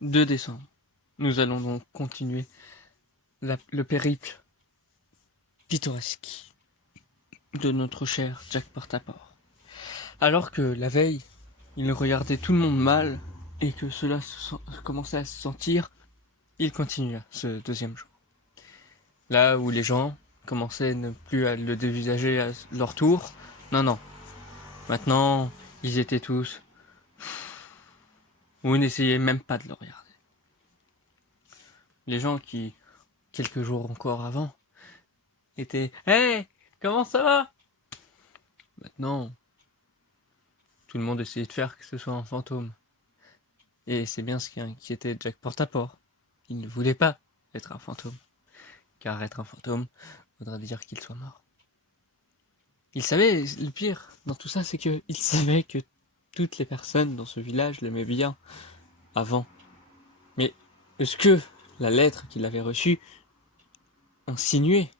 2 décembre. Nous allons donc continuer le périple pittoresque de notre cher Jack Portaport. Alors que la veille, il regardait tout le monde mal et que cela commençait à se sentir, il continua ce deuxième jour. Là où les gens commençaient ne plus à le dévisager à leur tour, non. Maintenant, ils étaient tous... Vous n'essayez même pas de le regarder. Les gens qui, quelques jours encore avant, étaient Hey, comment ça va? Maintenant, tout le monde essayait de faire que ce soit un fantôme. Et c'est bien ce qui inquiétait Jack Portaport. Il ne voulait pas être un fantôme. Car être un fantôme voudrait dire qu'il soit mort. Il savait, le pire dans tout ça, c'est qu'il savait que toutes les personnes dans ce village l'aimaient bien avant. Mais est-ce que la lettre qu'il avait reçue insinuait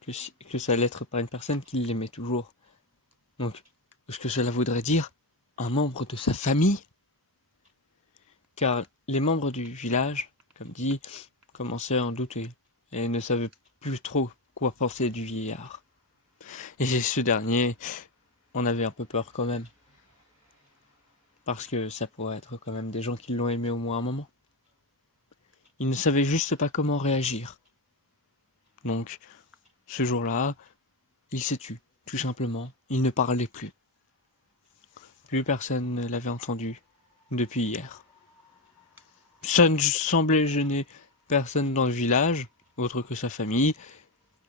que ça allait être par une personne qui l'aimait toujours? Donc, est-ce que cela voudrait dire un membre de sa famille? Car les membres du village, comme dit, commençaient à en douter et ne savaient plus trop quoi penser du vieillard. Et ce dernier en avait un peu peur quand même. Parce que ça pourrait être quand même des gens qui l'ont aimé au moins un moment. Il ne savait juste pas comment réagir. Donc, ce jour-là, il s'est tu, tout simplement. Il ne parlait plus. Plus personne ne l'avait entendu depuis hier. Ça ne semblait gêner personne dans le village, autre que sa famille,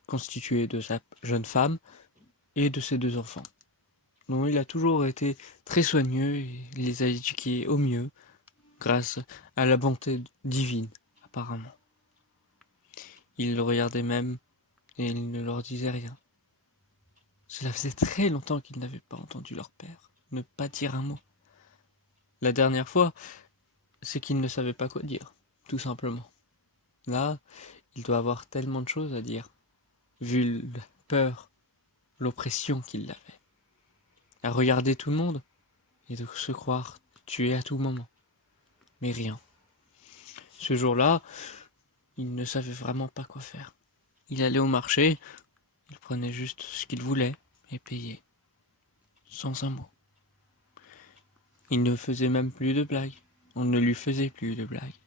constituée de sa jeune femme et de ses 2 enfants. Donc il a toujours été très soigneux et les a éduqués au mieux, grâce à la bonté divine, apparemment. Il le regardait même et il ne leur disait rien. Cela faisait très longtemps qu'ils n'avaient pas entendu leur père ne pas dire un mot. La dernière fois, c'est qu'il ne savait pas quoi dire, tout simplement. Là, il doit avoir tellement de choses à dire, vu la peur, l'oppression qu'il avait. À regarder tout le monde et de se croire tué à tout moment. Mais rien. Ce jour-là, il ne savait vraiment pas quoi faire. Il allait au marché, il prenait juste ce qu'il voulait et payait. Sans un mot. Il ne faisait même plus de blagues. On ne lui faisait plus de blagues.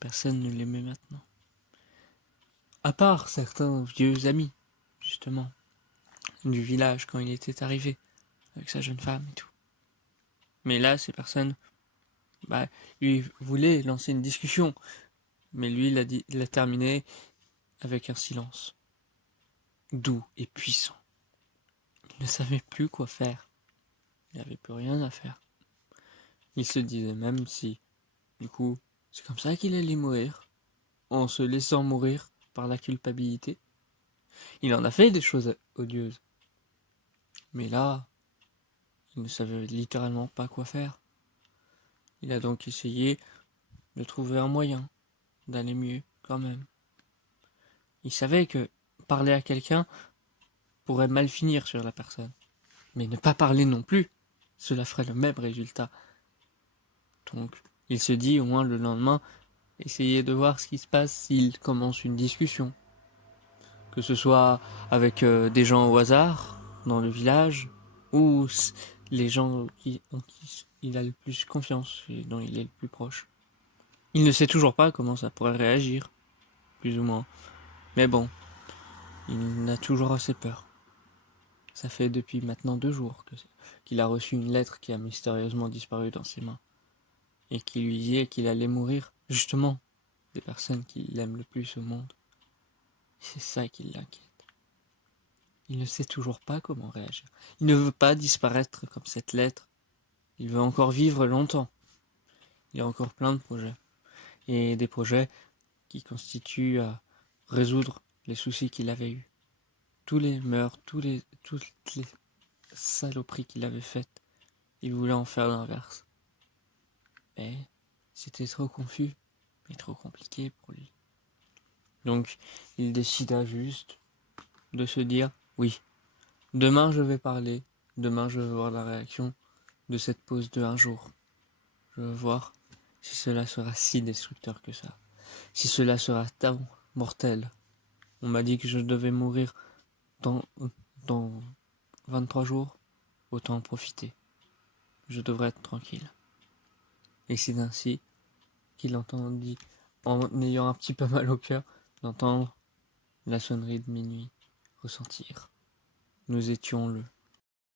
Personne ne l'aimait maintenant. À part certains vieux amis, justement, du village quand il était arrivé, avec sa jeune femme et tout. Mais là, ces personnes, lui voulaient lancer une discussion. Mais lui, il a terminé avec un silence. Doux et puissant. Il ne savait plus quoi faire. Il n'avait plus rien à faire. Il se disait même si, du coup, c'est comme ça qu'il allait mourir, en se laissant mourir par la culpabilité. Il en a fait des choses odieuses. Mais là, il ne savait littéralement pas quoi faire. Il a donc essayé de trouver un moyen d'aller mieux quand même. Il savait que parler à quelqu'un pourrait mal finir sur la personne. Mais ne pas parler non plus, cela ferait le même résultat. Donc, il se dit au moins le lendemain, essayer de voir ce qui se passe s'il commence une discussion. Que ce soit avec des gens au hasard, dans le village, ou les gens en qui il a le plus confiance et dont il est le plus proche. Il ne sait toujours pas comment ça pourrait réagir, plus ou moins. Mais bon, il a toujours assez peur. Ça fait depuis maintenant 2 jours qu'il a reçu une lettre qui a mystérieusement disparu dans ses mains. Et qui lui disait qu'il allait mourir, justement, des personnes qu'il aime le plus au monde. C'est ça qui l'inquiète. Il ne sait toujours pas comment réagir. Il ne veut pas disparaître comme cette lettre. Il veut encore vivre longtemps. Il a encore plein de projets. Et des projets qui constituent à résoudre les soucis qu'il avait eus. Tous les meurtres, toutes les saloperies qu'il avait faites, il voulait en faire l'inverse. Mais c'était trop confus et trop compliqué pour lui. Donc il décida juste de se dire oui, demain je vais parler, demain je vais voir la réaction de cette pause de un jour. Je veux voir si cela sera si destructeur que ça, si cela sera tant mortel. On m'a dit que je devais mourir dans, dans 23 jours, autant en profiter. Je devrais être tranquille. Et c'est ainsi qu'il entendit, en ayant un petit peu mal au cœur, d'entendre la sonnerie de minuit ressentir. Nous étions le